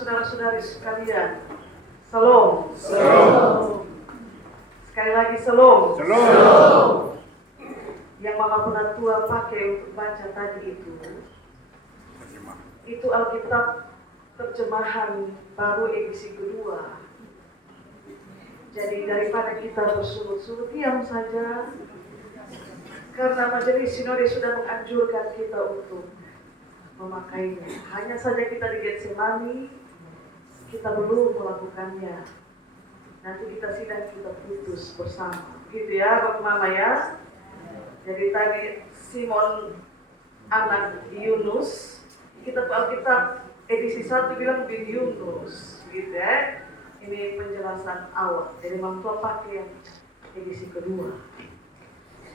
saudara-saudari sekalian. Salam. Salam. Sekali lagi salam. Salam. Yang Mama Penatua pakai untuk baca tadi itu Alkitab terjemahan baru edisi kedua. Jadi daripada kita bersurut-surut, diam saja. Karena Majelis Sinode sudah menganjurkan kita untuk memakainya. Hanya saja kita di Getsemani, kita belum melakukannya. Nanti kita sidang, kita putus bersama. Gitu ya, Bapak Mama ya. Jadi tadi Simon anak Yunus, kita tuh Alkitab edisi 1 bilang bin Yunus, gitu ya. Ini penjelasan awal. Jadi Mam Tua pakai yang edisi kedua.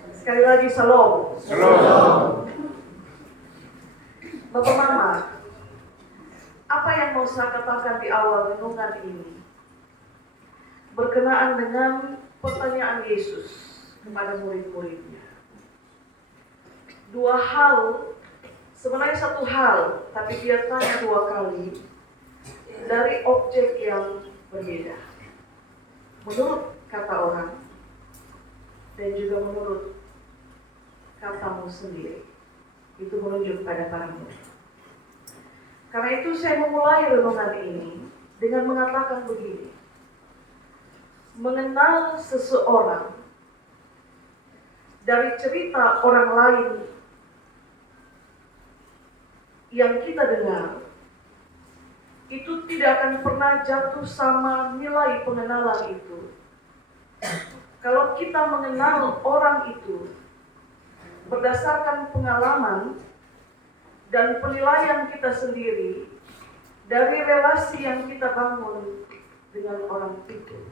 Sekali lagi salam. Salam. Bapak Mama, apa yang mau saya katakan di awal renungan ini berkenaan dengan pertanyaan Yesus kepada murid-muridnya. Dua hal, sebenarnya satu hal, tapi dia tanya dua kali dari objek yang berbeda. Menurut kata orang dan juga menurut katamu sendiri. Itu menunjuk pada para murid. Karena itu saya memulai renungan ini dengan mengatakan begini. Mengenal seseorang dari cerita orang lain yang kita dengar, itu tidak akan pernah jatuh sama nilai pengenalan itu. Kalau kita mengenal orang itu berdasarkan pengalaman dan penilaian kita sendiri dari relasi yang kita bangun dengan orang itu.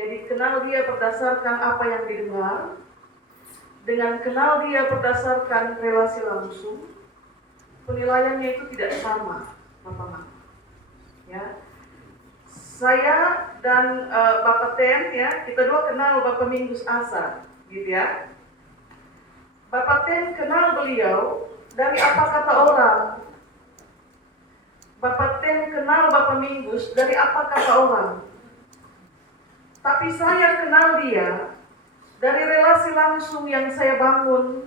Jadi kenal dia berdasarkan apa yang didengar, dengan kenal dia berdasarkan relasi langsung, penilaiannya itu tidak sama, Bapak Mama. Ya, saya dan Bapak Ten ya, kita dua kenal Bapak Mingus Asa, gitu ya. Bapak Ten kenal beliau dari apa kata orang. Bapak Ten kenal Bapak Mingus dari apa kata orang. Tapi saya kenal dia dari relasi langsung yang saya bangun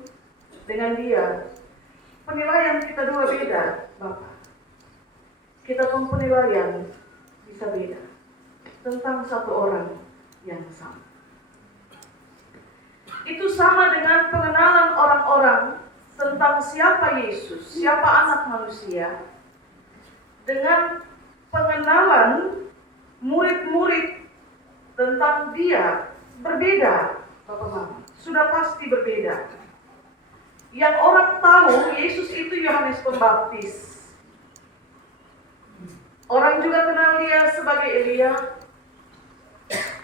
dengan dia. Penilaian kita dua beda, Bapak. Kita pun penilaian bisa beda tentang satu orang yang sama. Itu sama dengan pengenalan orang-orang tentang siapa Yesus, siapa anak manusia, dengan pengenalan murid-murid tentang dia berbeda, Bapak Mama. Sudah pasti berbeda. Yang orang tahu Yesus itu Yohanes Pembaptis. Orang juga kenal dia sebagai Elia,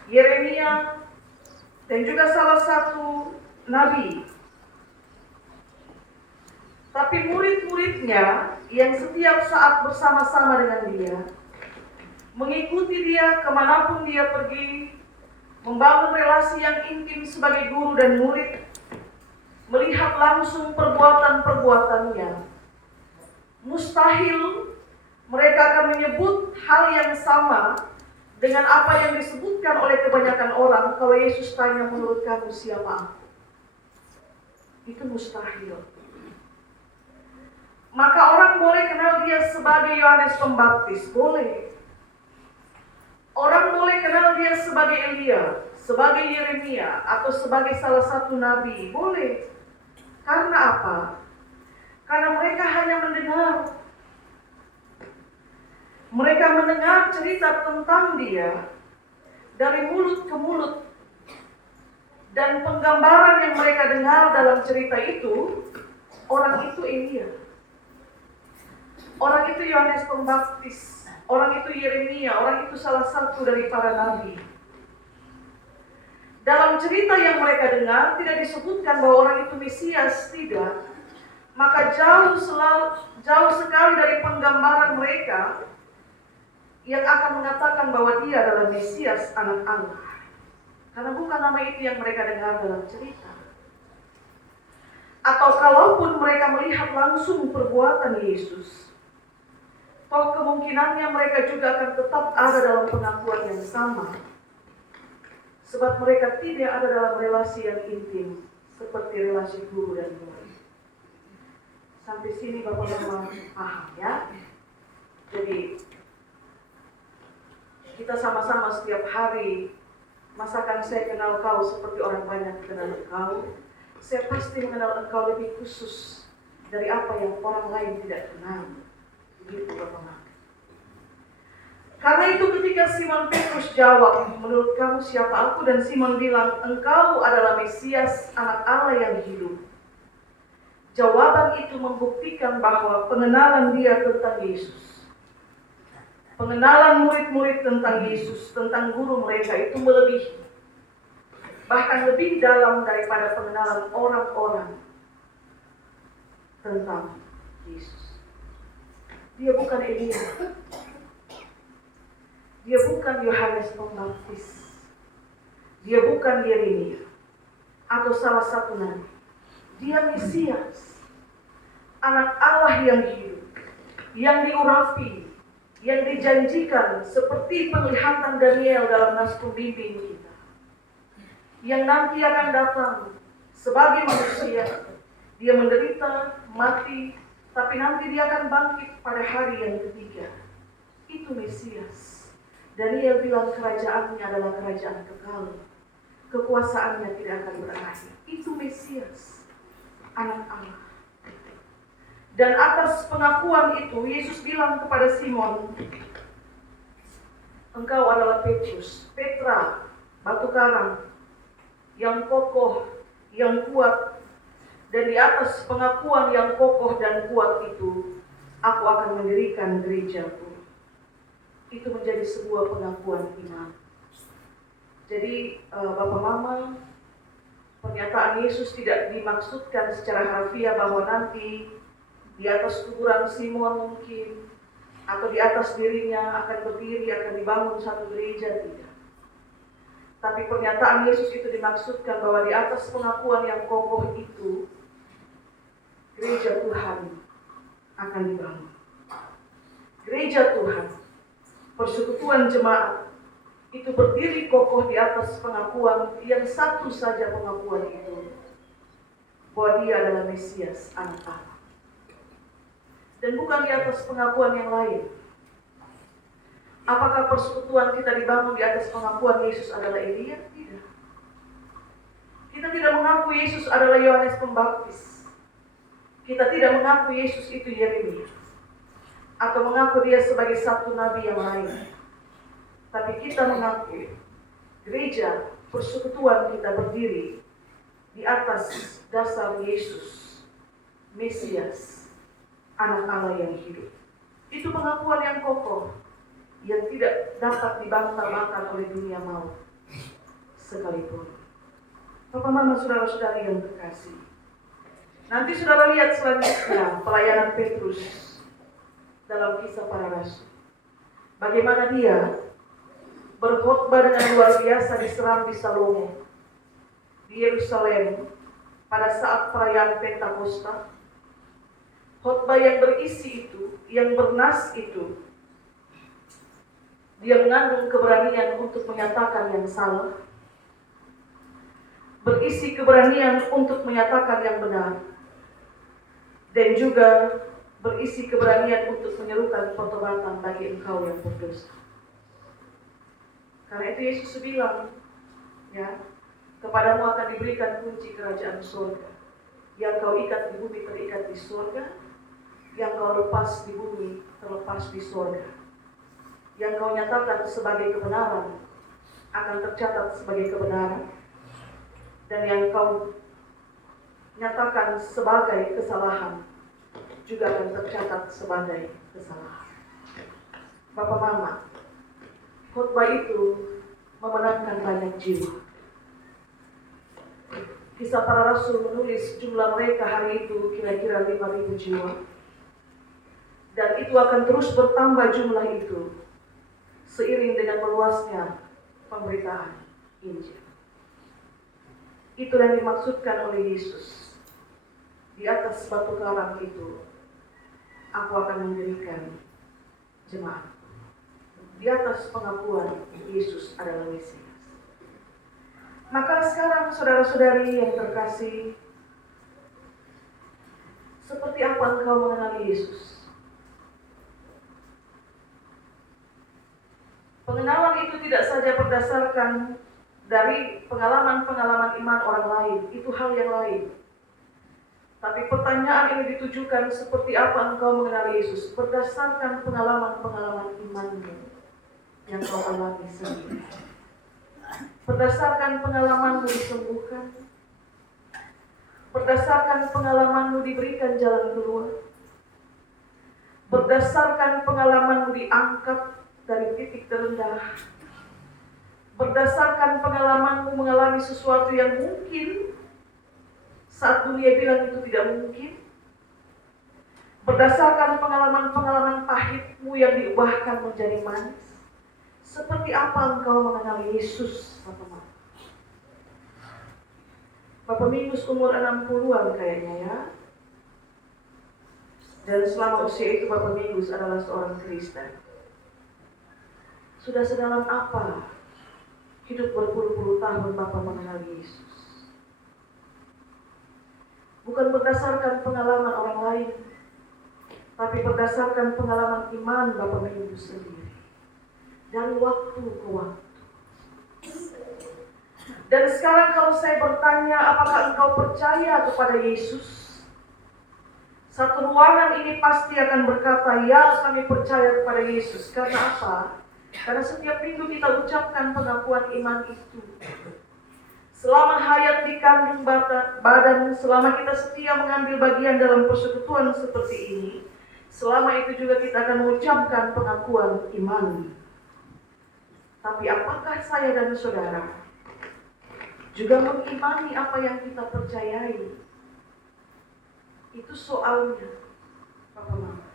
Yeremia, dan juga salah satu nabi. Tapi murid-muridnya yang setiap saat bersama-sama dengan dia, mengikuti dia kemanapun dia pergi, membangun relasi yang intim sebagai guru dan murid, melihat langsung perbuatan-perbuatannya. Mustahil mereka akan menyebut hal yang sama dengan apa yang disebutkan oleh kebanyakan orang kalau Yesus tanya, menurut kamu siapa aku? Itu mustahil. Maka orang boleh kenal dia sebagai Yohanes Pembaptis, boleh. Orang boleh kenal dia sebagai Elia, sebagai Yeremia, atau sebagai salah satu nabi, boleh. Karena apa? Karena mereka hanya mendengar. Mereka mendengar cerita tentang dia dari mulut ke mulut. Dan penggambaran yang mereka dengar dalam cerita itu, orang itu Elia. Orang itu Yohanes Pembaptis. Orang itu Yeremia. Orang itu salah satu dari para nabi. Dalam cerita yang mereka dengar tidak disebutkan bahwa orang itu Mesias, tidak. Maka jauh sekali dari penggambaran mereka yang akan mengatakan bahwa dia adalah Mesias, anak Allah. Karena bukan nama itu yang mereka dengar dalam cerita. Atau kalaupun mereka melihat langsung perbuatan Yesus, Toh kemungkinannya mereka juga akan tetap ada dalam pengakuan yang sama. Sebab mereka tidak ada dalam relasi yang intim seperti relasi guru dan murid. Sampai sini Bapak Mama paham ya? Jadi kita sama-sama setiap hari, masakan saya kenal kau seperti orang banyak kenal engkau. Saya pasti mengenal engkau lebih khusus dari apa yang orang lain tidak kenal. Begitu Bapak Mama. Karena itu ketika Simon Petrus jawab, menurut kamu siapa aku? Dan Simon bilang, engkau adalah Mesias, anak Allah yang hidup. Jawaban itu membuktikan bahwa pengenalan dia tentang Yesus, pengenalan murid-murid tentang Yesus, tentang guru mereka itu melebihi, bahkan lebih dalam daripada pengenalan orang-orang tentang Yesus. Dia bukan Elia. Dia bukan Yohanes Pembaptis. Dia bukan Yeremia atau salah satu nabi. Dia Mesias, anak Allah yang hidup, yang diurapi, yang dijanjikan seperti penglihatan Daniel dalam nas pembimbing kita, yang nanti akan datang sebagai manusia. Dia menderita, mati, tapi nanti dia akan bangkit pada hari yang ketiga. Itu Mesias. Daniel bilang kerajaannya adalah kerajaan kekal. Kekuasaannya tidak akan berakhir. Itu Mesias, anak Allah. Dan atas pengakuan itu, Yesus bilang kepada Simon, engkau adalah Petrus, Petra, batu karang, yang kokoh, yang kuat. Dan di atas pengakuan yang kokoh dan kuat itu, aku akan mendirikan gerejaku. Itu menjadi sebuah pengakuan iman. Jadi Bapak Mama, pernyataan Yesus tidak dimaksudkan secara harfiah bahwa nanti di atas kuburan Simon mungkin, atau di atas dirinya akan berdiri, akan dibangun satu gereja, tidak. Tapi pernyataan Yesus itu dimaksudkan bahwa di atas pengakuan yang kokoh itu, gereja Tuhan akan dibangun. Gereja Tuhan, persekutuan jemaat, itu berdiri kokoh di atas pengakuan yang satu saja pengakuan itu, bahwa dia adalah Mesias, anak Allah. Dan bukan di atas pengakuan yang lain. Apakah persekutuan kita dibangun di atas pengakuan Yesus adalah Elia? Tidak. Kita tidak mengaku Yesus adalah Yohanes Pembaptis. Kita tidak mengaku Yesus itu Yeremia, atau mengaku dia sebagai satu nabi yang lain. Tapi kita mengaku gereja persekutuan kita berdiri di atas dasar Yesus, Mesias, anak Allah yang hidup. Itu pengakuan yang kokoh, yang tidak dapat dibantah-bantah oleh dunia maut sekalipun. Bapak Mama, saudara-saudari yang terkasih, nanti saudara lihat selanjutnya pelayanan Petrus dalam Kisah Para Rasul. Bagaimana dia berkhotbah dengan luar biasa di Serambi Salomo di Yerusalem pada saat perayaan Pentakosta. Khotbah yang berisi itu, yang bernas itu, dia mengandung keberanian untuk menyatakan yang salah, berisi keberanian untuk menyatakan yang benar, dan juga berisi keberanian untuk menyerukan pertobatan bagi engkau yang berdosa. Karena itu Yesus bilang, ya, kepadamu akan diberikan kunci kerajaan surga. Yang kau ikat di bumi terikat di surga, yang kau lepas di bumi terlepas di surga. Yang kau nyatakan sebagai kebenaran akan tercatat sebagai kebenaran, dan yang kau nyatakan sebagai kesalahan juga akan tercatat sebagai kesalahan. Bapak Mama, khotbah itu memenangkan banyak jiwa. Kisah Para Rasul menulis jumlah mereka hari itu kira-kira 5.000 jiwa. Dan itu akan terus bertambah jumlah itu seiring dengan meluasnya pemberitaan Injil. Itu yang dimaksudkan oleh Yesus. Di atas batu karang itu, aku akan mendirikan jemaat, di atas pengakuan Yesus adalah Mesias. Maka sekarang saudara-saudari yang terkasih, seperti apa engkau mengenali Yesus? Pengenalan itu tidak saja berdasarkan dari pengalaman-pengalaman iman orang lain, itu hal yang lain. Tapi pertanyaan ini ditujukan seperti apa engkau mengenali Yesus berdasarkan pengalaman-pengalaman imanmu yang kau alami sendiri. Berdasarkan pengalamanmu disembuhkan, berdasarkan pengalamanmu diberikan jalan keluar, berdasarkan pengalamanmu diangkat dari titik terendah, berdasarkan pengalamanmu mengalami sesuatu yang mungkin saat dunia bilang itu tidak mungkin, berdasarkan pengalaman-pengalaman pahitmu yang diubahkan menjadi manis. Seperti apa engkau mengenali Yesus, Bapak? Bapak Mingus umur 60-an kayaknya ya. Dan selama usia itu Bapak Mingus adalah seorang Kristen. Sudah sedalam apa hidup berpuluh-puluh tahun Bapak mengenali Yesus? Bukan berdasarkan pengalaman orang lain, tapi berdasarkan pengalaman iman Bapak Mingus sendiri. Dari waktu ke waktu. Dan sekarang kalau saya bertanya, apakah engkau percaya kepada Yesus? Satu ruangan ini pasti akan berkata, ya kami percaya kepada Yesus. Karena apa? Karena setiap minggu kita ucapkan pengakuan iman itu. Selama hayat di kandung badan, selama kita setia mengambil bagian dalam persekutuan seperti ini, selama itu juga kita akan mengucapkan pengakuan iman. Tapi apakah saya dan saudara juga mengimani apa yang kita percayai? Itu soalnya, Bapak Mama.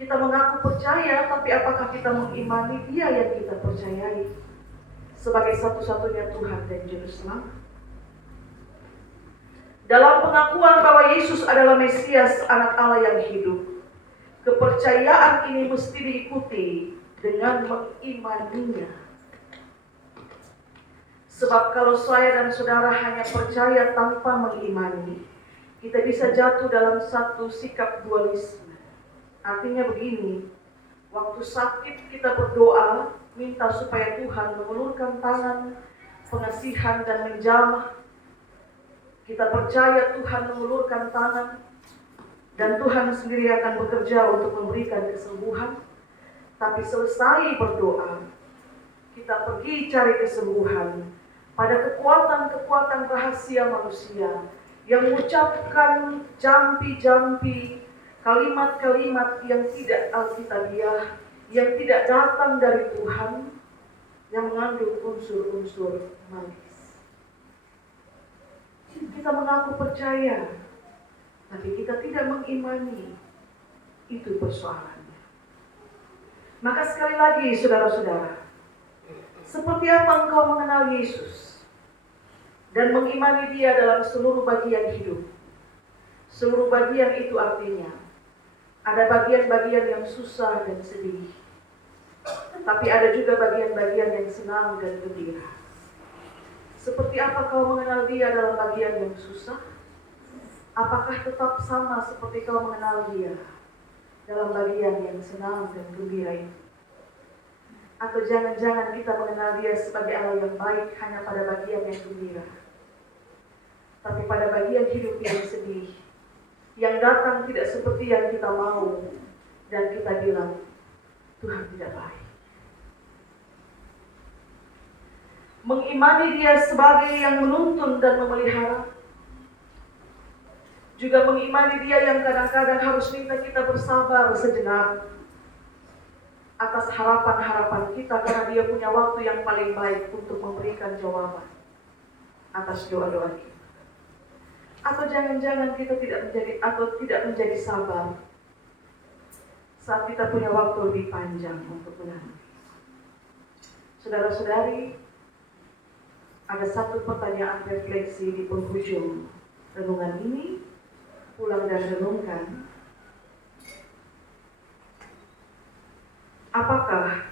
Kita mengaku percaya, tapi apakah kita mengimani Dia yang kita percayai sebagai satu-satunya Tuhan dan Juru Selamat? Dalam pengakuan bahwa Yesus adalah Mesias, Anak Allah yang hidup, kepercayaan ini mesti diikuti dengan mengimaninya. Sebab kalau saya dan saudara hanya percaya tanpa mengimani, kita bisa jatuh dalam satu sikap dualisme. Artinya begini, waktu sakit kita berdoa, minta supaya Tuhan mengulurkan tangan, pengasihan dan menjamah. Kita percaya Tuhan mengulurkan tangan, dan Tuhan sendiri akan bekerja untuk memberikan kesembuhan. Tapi selesai berdoa, kita pergi cari kesembuhan pada kekuatan-kekuatan rahasia manusia yang mengucapkan jampi-jampi, kalimat-kalimat yang tidak alkitabiah, yang tidak datang dari Tuhan, yang mengandung unsur-unsur magis. Kita mengaku percaya, tapi kita tidak mengimani. Itu persoalan. Maka sekali lagi saudara-saudara, seperti apa engkau mengenal Yesus dan mengimani Dia dalam seluruh bagian hidup? Seluruh bagian itu artinya ada bagian-bagian yang susah dan sedih, tapi ada juga bagian-bagian yang senang dan gembira. Seperti apa kau mengenal Dia dalam bagian yang susah? Apakah tetap sama seperti kau mengenal Dia dalam bagian yang senang dan gembira itu? Atau jangan-jangan kita mengenal Dia sebagai Allah yang baik hanya pada bagian yang gembira, tapi pada bagian hidup yang sedih, yang datang tidak seperti yang kita mau, dan kita bilang, Tuhan tidak baik. Mengimani Dia sebagai yang menuntun dan memelihara, juga mengimani Dia yang kadang-kadang harus minta kita bersabar sejenak atas harapan-harapan kita, karena Dia punya waktu yang paling baik untuk memberikan jawaban atas doa-doa kita. Atau jangan-jangan kita tidak menjadi sabar saat kita punya waktu lebih panjang untuk menanti. Saudara-saudari, ada satu pertanyaan refleksi di penghujung renungan ini. Pulang dan renungkan. Apakah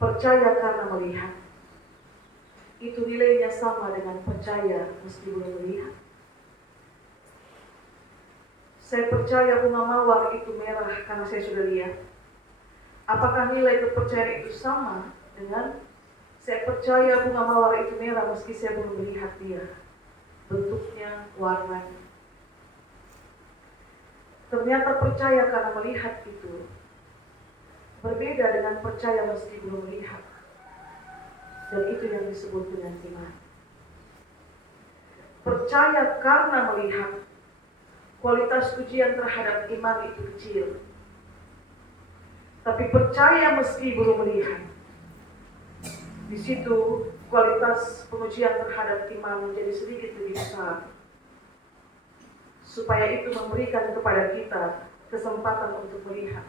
percaya karena melihat itu nilainya sama dengan percaya meski belum melihat? Saya percaya bunga mawar itu merah karena saya sudah lihat. Apakah nilai kepercayaan itu sama dengan saya percaya bunga mawar itu merah meski saya belum melihat dia, bentuknya, warnanya? Ternyata percaya karena melihat itu berbeda dengan percaya meski belum melihat. Dan itu yang disebut dengan iman. Percaya karena melihat, kualitas ujian terhadap iman itu kecil. Tapi percaya meski belum melihat, di situ kualitas pengujian terhadap iman menjadi sedikit lebih besar. Supaya itu memberikan kepada kita kesempatan untuk melihat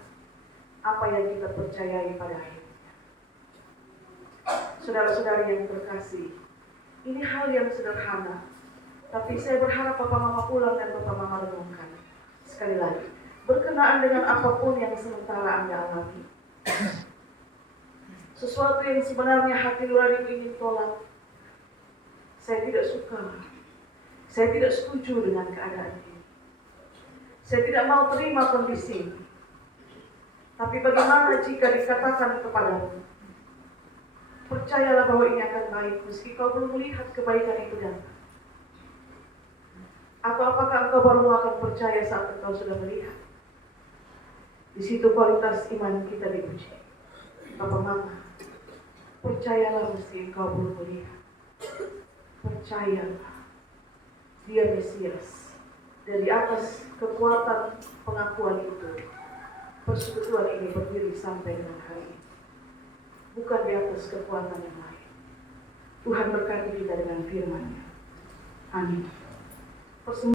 apa yang kita percayai pada akhirnya. Saudara-saudari yang terkasih, ini hal yang sederhana, tapi saya berharap Bapak Mama pulang dan Bapak Mama renungkan. Sekali lagi, berkenaan dengan apapun yang sementara Anda alami, sesuatu yang sebenarnya hati nurani ingin tolak, saya tidak suka, saya tidak setuju dengan keadaan ini, saya tidak mau terima kondisi ini. Tapi bagaimana jika dikatakan kepadamu, percayalah bahwa ini akan baik meski kau belum melihat kebaikan itu datang? Atau apakah engkau baru akan percaya saat engkau sudah melihat? Di situ kualitas iman kita diuji. Bapak Mama, percayalah meski engkau belum melihat. Percayalah, Dia Mesias. Dan di atas kekuatan pengakuan itu, persekutuan ini berdiri sampai dengan hari ini. Bukan di atas kekuatan yang lain. Tuhan berkati kita dengan firman-Nya. Amin.